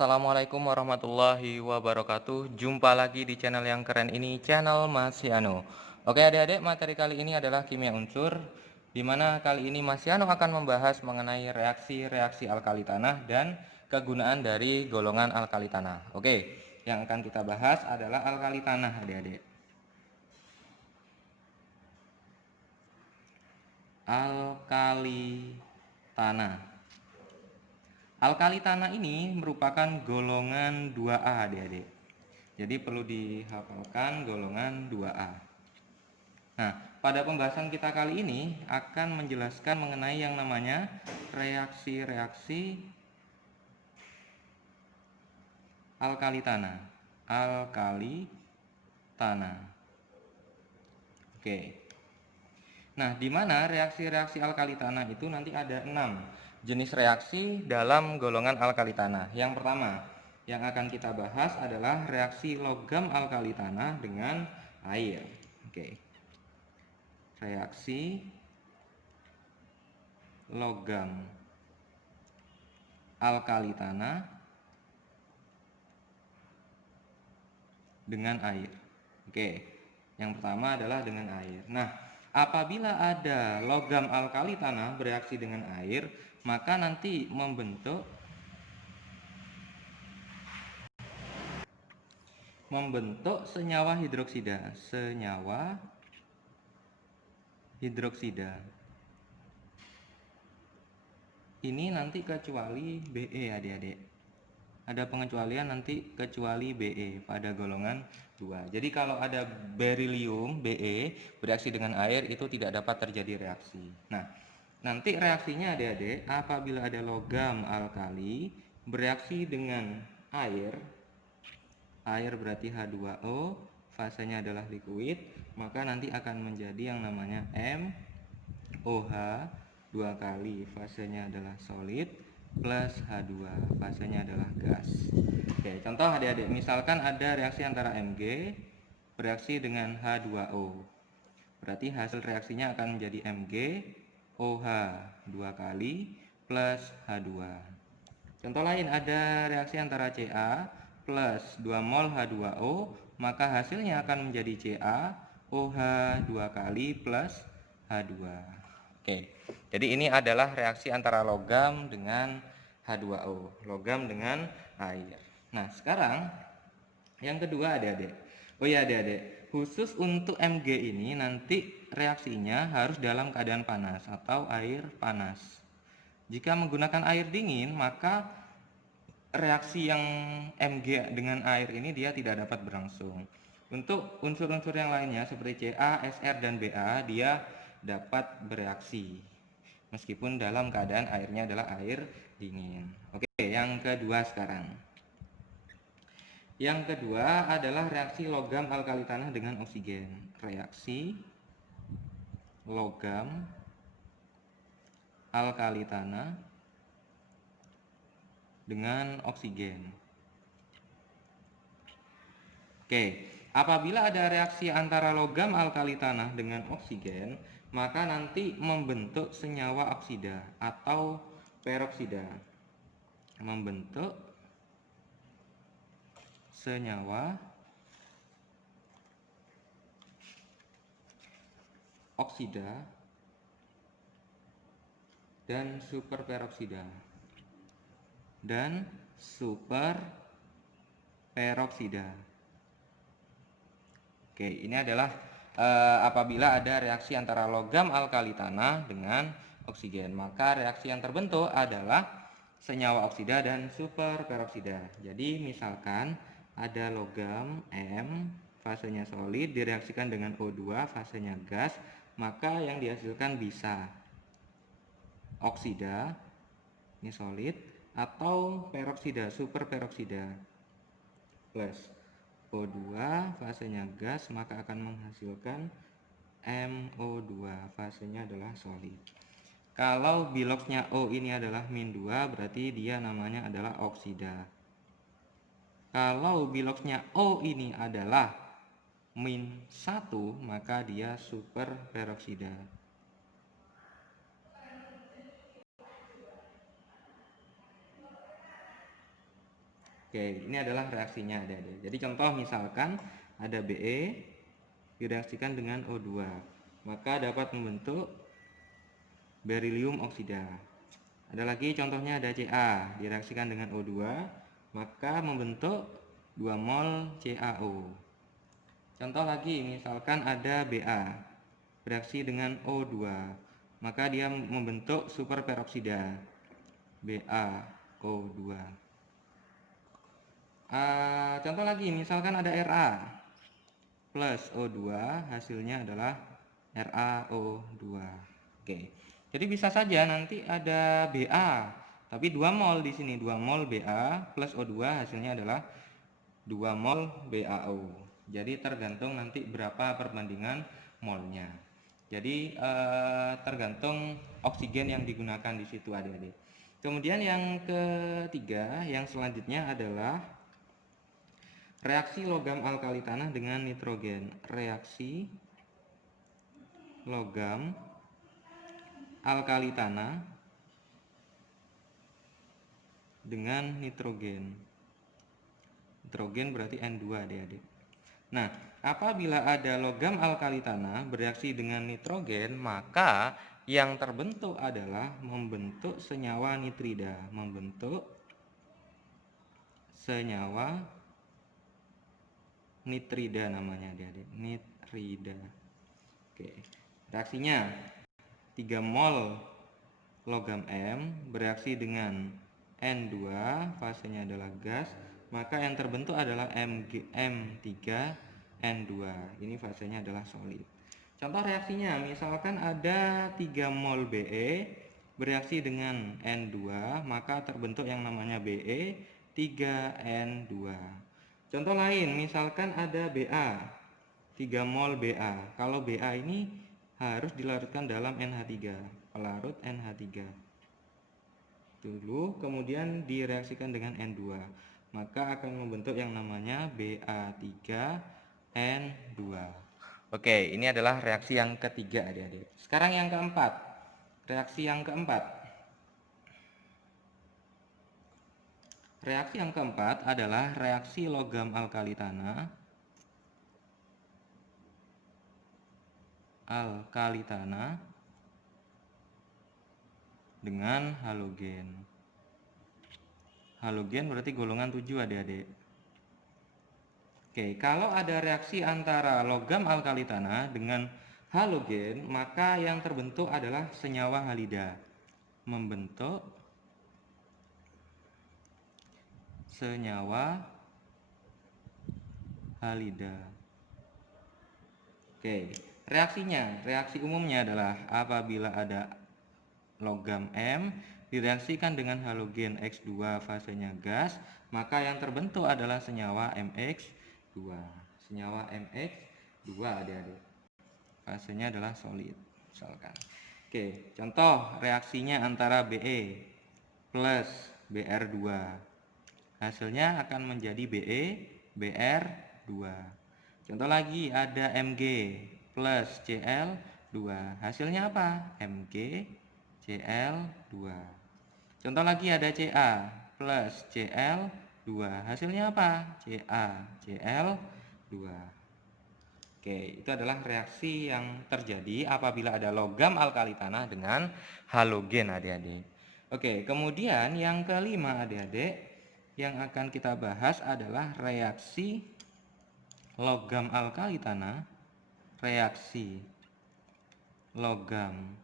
Assalamualaikum warahmatullahi wabarakatuh. Jumpa lagi di channel yang keren ini, channel Mas Yano. Oke adik-adik, materi kali ini adalah kimia unsur, di mana kali ini Mas Yano akan membahas mengenai reaksi-reaksi alkali tanah dan kegunaan dari golongan alkali tanah. Oke, yang akan kita bahas adalah alkali tanah adik-adik. Alkali tanah. Alkali tanah ini merupakan golongan 2A adik-adik. Jadi perlu dihafalkan golongan 2A. Nah, pada pembahasan kita kali ini akan menjelaskan mengenai yang namanya reaksi-reaksi alkali tanah. Alkali tanah. Oke. Nah, di mana reaksi-reaksi alkali tanah itu nanti ada 6 jenis reaksi dalam golongan alkali tanah. Yang pertama, yang akan kita bahas adalah reaksi logam alkali tanah dengan air. Oke. Reaksi logam alkali tanah dengan air. Oke. Yang pertama adalah dengan air. Nah, apabila ada logam alkali tanah bereaksi dengan air, maka nanti membentuk senyawa hidroksida. Senyawa hidroksida. Ini nanti kecuali Be adik-adik. Ada pengecualian nanti kecuali Be pada golongan 2. Jadi kalau ada berilium Be bereaksi dengan air itu tidak dapat terjadi reaksi. Nah, nanti reaksinya adik-adik apabila ada logam alkali bereaksi dengan air berarti H2O, fasenya adalah liquid, maka nanti akan menjadi yang namanya MOH 2 kali, fasenya adalah solid, plus H2, fasenya adalah gas. Oke, contoh adik-adik, misalkan ada reaksi antara Mg bereaksi dengan H2O, berarti hasil reaksinya akan menjadi MgOH 2 kali plus H2. Contoh lain, ada reaksi antara Ca plus 2 mol H2O, maka hasilnya akan menjadi CaOH 2 kali plus H2. Oke, jadi ini adalah reaksi antara logam dengan H2O, logam dengan air. Nah, sekarang yang kedua adik-adik. Oh ya adik-adik, khusus untuk Mg ini nanti reaksinya harus dalam keadaan panas atau air panas. Jika menggunakan air dingin, maka reaksi yang Mg dengan air ini dia tidak dapat berlangsung. Untuk unsur-unsur yang lainnya seperti Ca, Sr, dan Ba, dia dapat bereaksi meskipun dalam keadaan airnya adalah air dingin. Oke, yang kedua sekarang. Yang kedua adalah reaksi logam alkali tanah dengan oksigen. Reaksi logam alkali tanah dengan oksigen. Oke, apabila ada reaksi antara logam alkali tanah dengan oksigen, maka nanti membentuk senyawa oksida atau peroksida. Membentuk senyawa oksida dan superperoksida. Oke, ini adalah apabila ada reaksi antara logam alkali tanah dengan oksigen, maka reaksi yang terbentuk adalah senyawa oksida dan superperoksida. Jadi misalkan ada logam M, fasenya solid, direaksikan dengan O2, fasenya gas, maka yang dihasilkan bisa oksida, ini solid, atau peroksida, superperoksida, plus O2, fasenya gas, maka akan menghasilkan MO2, fasenya adalah solid. Kalau biloxnya O ini adalah -2, berarti dia namanya adalah oksida. Kalau biloxnya O ini adalah -1, maka dia superperoksida. Oke, ini adalah reaksinya adik-adik. Jadi contoh misalkan ada Be direaksikan dengan O2, maka dapat membentuk berilium oksida. Ada lagi contohnya ada Ca direaksikan dengan O2, maka membentuk 2 mol CaO. Contoh lagi misalkan ada Ba bereaksi dengan O2, maka dia membentuk superperoksida BaO2. Contoh lagi misalkan ada Ra plus O2, hasilnya adalah RaO2. Oke. Jadi bisa saja nanti ada Ba, tapi 2 mol di sini, 2 mol Ba plus O2 hasilnya adalah 2 mol BaO. Jadi tergantung nanti berapa perbandingan molnya. Jadi tergantung oksigen yang digunakan di situ adik-adik. Kemudian yang ketiga, yang selanjutnya adalah reaksi logam alkali tanah dengan nitrogen. Reaksi logam alkali tanah dengan nitrogen. Nitrogen berarti N2 adik-adik. Nah, apabila ada logam alkali tanah bereaksi dengan nitrogen, maka yang terbentuk adalah membentuk senyawa nitrida. Membentuk senyawa nitrida namanya adik-adik. Nitrida. Oke. Reaksinya 3 mol logam M bereaksi dengan N2, fasenya adalah gas, maka yang terbentuk adalah M3N2. Ini fasenya adalah solid. Contoh reaksinya, misalkan ada 3 mol Be bereaksi dengan N2, maka terbentuk yang namanya Be3N2. Contoh lain, misalkan ada Ba, 3 mol Ba. Kalau Ba ini harus dilarutkan dalam NH3, pelarut NH3 dulu, kemudian direaksikan dengan N2, maka akan membentuk yang namanya Ba3N2. Oke, ini adalah reaksi yang ketiga adik-adik. Sekarang yang keempat, reaksi yang keempat. Reaksi yang keempat adalah reaksi logam alkali tanah dengan halogen. Halogen berarti golongan 7 adik-adik. Oke, kalau ada reaksi antara logam alkali tanah dengan halogen, maka yang terbentuk adalah senyawa halida. Membentuk senyawa halida. Oke, reaksi umumnya adalah apabila ada logam M direaksikan dengan halogen X2, fasenya gas, maka yang terbentuk adalah senyawa MX2. Senyawa MX2 adik-adik. Fasenya adalah solid misalkan. Oke, contoh reaksinya antara Be plus Br2. Hasilnya akan menjadi Br2. Contoh lagi ada Mg plus Cl2. Hasilnya apa? MgCl2. Contoh lagi ada Ca plus Cl2. Hasilnya apa? CaCl2. Oke, itu adalah reaksi yang terjadi apabila ada logam alkali tanah dengan halogen adik-adik. Oke, kemudian yang kelima adik-adik yang akan kita bahas adalah reaksi logam alkali tanah, reaksi logam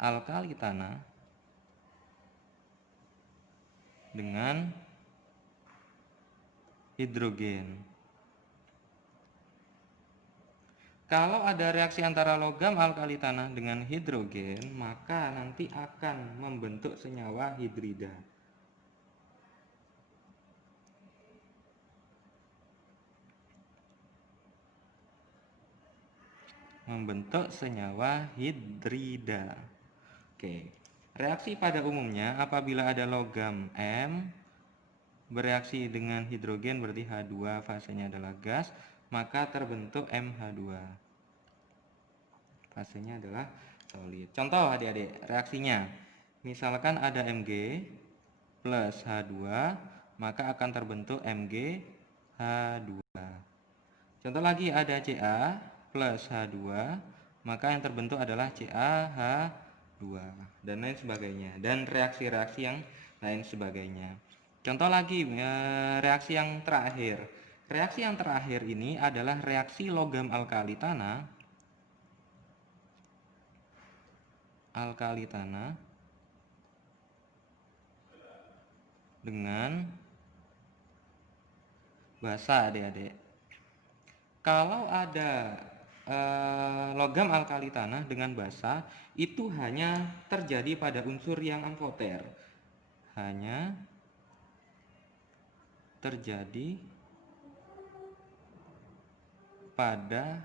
alkali tanah dengan hidrogen. Kalau ada reaksi antara logam alkali tanah dengan hidrogen, maka nanti akan membentuk senyawa hidrida. Membentuk senyawa hidrida. Oke. Reaksi pada umumnya apabila ada logam M bereaksi dengan hidrogen berarti H2, fasenya adalah gas, maka terbentuk MH2. Fasenya adalah solid. Contoh adik-adik, reaksinya. Misalkan ada Mg plus H2, maka akan terbentuk MgH2. Contoh lagi, ada Ca plus H2, maka yang terbentuk adalah CaH2 dan lain sebagainya, dan reaksi-reaksi yang lain sebagainya. Contoh lagi, reaksi yang terakhir. Reaksi yang terakhir ini adalah reaksi logam alkali tanah dengan basa, adik-adik. Kalau ada logam alkali tanah dengan basa, itu hanya terjadi pada unsur yang amfoter. Hanya terjadi pada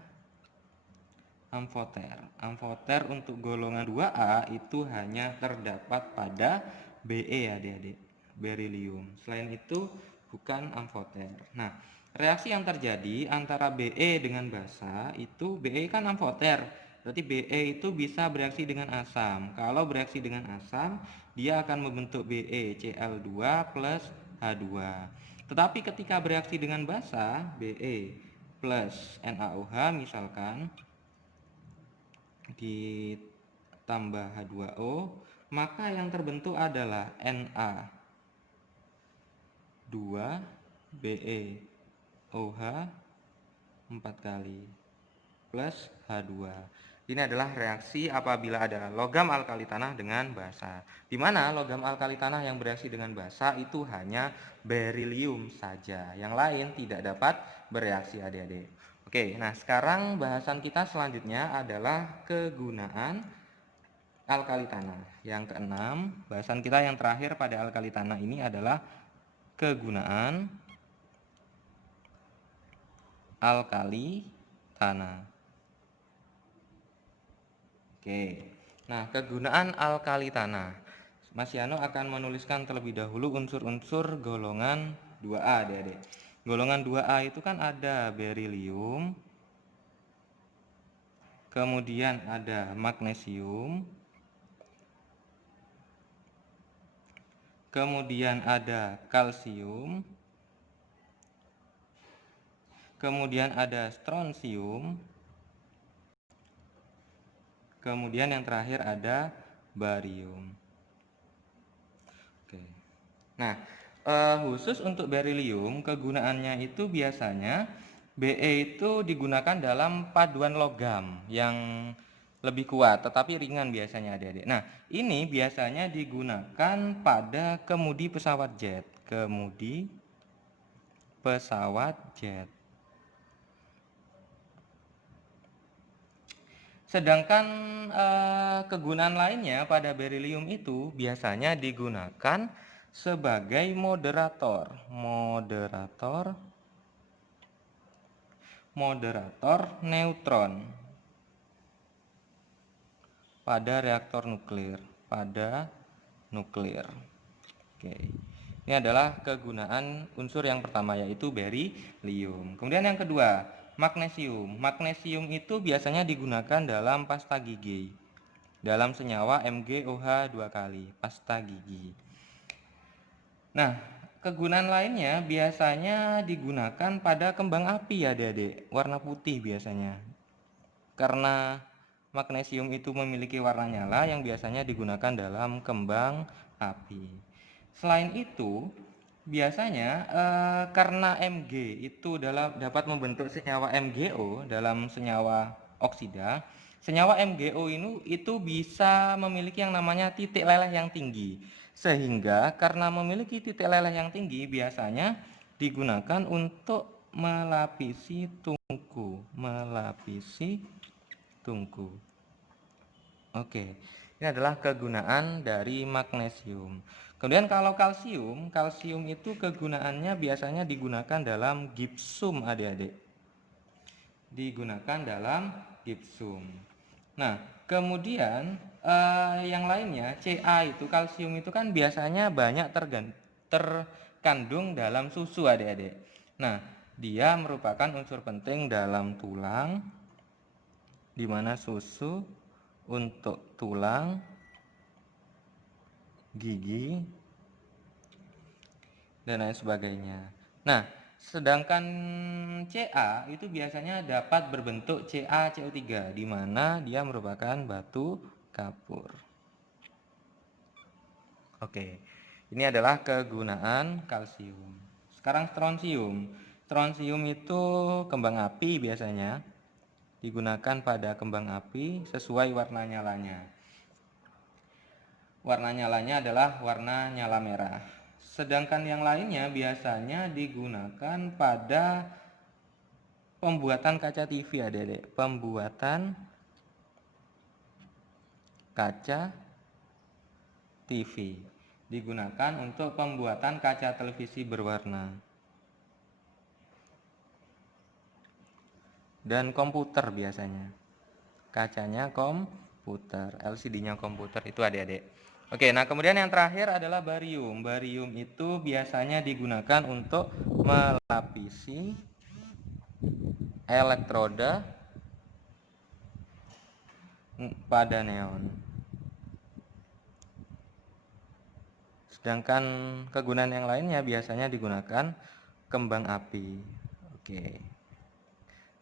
amfoter. Amfoter untuk golongan 2A itu hanya terdapat pada Be, adik-adik, berilium. Selain itu bukan amfoter. Nah, reaksi yang terjadi antara Be dengan basa itu, Be kan amfoter, berarti Be itu bisa bereaksi dengan asam. Kalau bereaksi dengan asam, dia akan membentuk BeCl2 plus H2. Tetapi ketika bereaksi dengan basa, Be plus NaOH misalkan ditambah H2O, maka yang terbentuk adalah Na2BeOH 4 kali plus H2. Ini adalah reaksi apabila ada logam alkali tanah dengan basa. Di mana logam alkali tanah yang bereaksi dengan basa itu hanya berilium saja. Yang lain tidak dapat bereaksi, adik-adik. Oke, nah sekarang bahasan kita selanjutnya adalah kegunaan alkali tanah. Yang keenam, bahasan kita yang terakhir pada alkali tanah ini adalah kegunaan alkali tanah. Oke, nah kegunaan alkali tanah. Mas Yano akan menuliskan terlebih dahulu unsur-unsur golongan 2A, adik-adik. Golongan 2A itu kan ada berilium, kemudian ada magnesium, kemudian ada kalsium, kemudian ada strontium, kemudian yang terakhir ada barium. Oke. Nah, khusus untuk berilium, kegunaannya itu biasanya Be itu digunakan dalam paduan logam yang lebih kuat, tetapi ringan biasanya, adik-adik. Nah, ini biasanya digunakan pada kemudi pesawat jet. Kemudi pesawat jet. Sedangkan kegunaan lainnya pada berilium itu biasanya digunakan sebagai moderator neutron pada reaktor nuklir, Oke. Ini adalah kegunaan unsur yang pertama, yaitu berilium. Kemudian yang kedua, magnesium. Magnesium itu biasanya digunakan dalam pasta gigi, dalam senyawa MgOH 2 kali, pasta gigi. Nah, kegunaan lainnya biasanya digunakan pada kembang api, ya adik-adik, warna putih biasanya. Karena magnesium itu memiliki warna nyala yang biasanya digunakan dalam kembang api. Selain itu, biasanya karena Mg itu dapat membentuk senyawa MgO dalam senyawa oksida, senyawa MgO ini itu bisa memiliki yang namanya titik leleh yang tinggi. Sehingga karena memiliki titik leleh yang tinggi, biasanya digunakan untuk melapisi tungku. Oke, ini adalah kegunaan dari magnesium. Kemudian kalau kalsium itu kegunaannya biasanya digunakan dalam gipsum, adik-adik. Nah, kemudian yang lainnya, Ca itu, kalsium itu kan biasanya banyak terkandung dalam susu, adik-adik. Nah, dia merupakan unsur penting dalam tulang, di mana susu untuk tulang, gigi, dan lain sebagainya. Nah, sedangkan Ca itu biasanya dapat berbentuk CaCO3 di mana dia merupakan batu kapur. Oke. Ini adalah kegunaan kalsium. Sekarang strontium. Strontium itu kembang api biasanya digunakan pada kembang api sesuai warna nyalanya. Warna nyalanya adalah warna nyala merah. Sedangkan yang lainnya biasanya digunakan pada pembuatan kaca TV, adik-adik. Pembuatan kaca TV digunakan untuk pembuatan kaca televisi berwarna dan komputer biasanya. Kacanya komputer, LCD-nya komputer itu adik-adik. Oke, nah kemudian yang terakhir adalah barium. Barium itu biasanya digunakan untuk melapisi elektroda pada neon. Sedangkan kegunaan yang lainnya biasanya digunakan kembang api. Oke.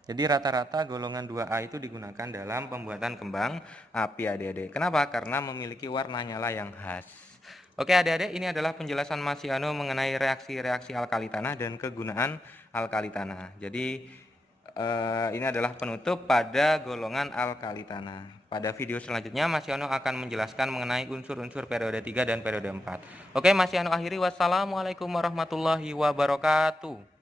Jadi rata-rata golongan 2A itu digunakan dalam pembuatan kembang api adik-adik. Kenapa? Karena memiliki warna nyala yang khas. Oke adik-adik, ini adalah penjelasan Mas Yano mengenai reaksi-reaksi alkali tanah dan kegunaan alkali tanah. Jadi ini adalah penutup pada golongan alkali tanah. Pada video selanjutnya Mas Yano akan menjelaskan mengenai unsur-unsur periode 3 dan periode 4. Oke Mas Yano akhiri, wassalamualaikum warahmatullahi wabarakatuh.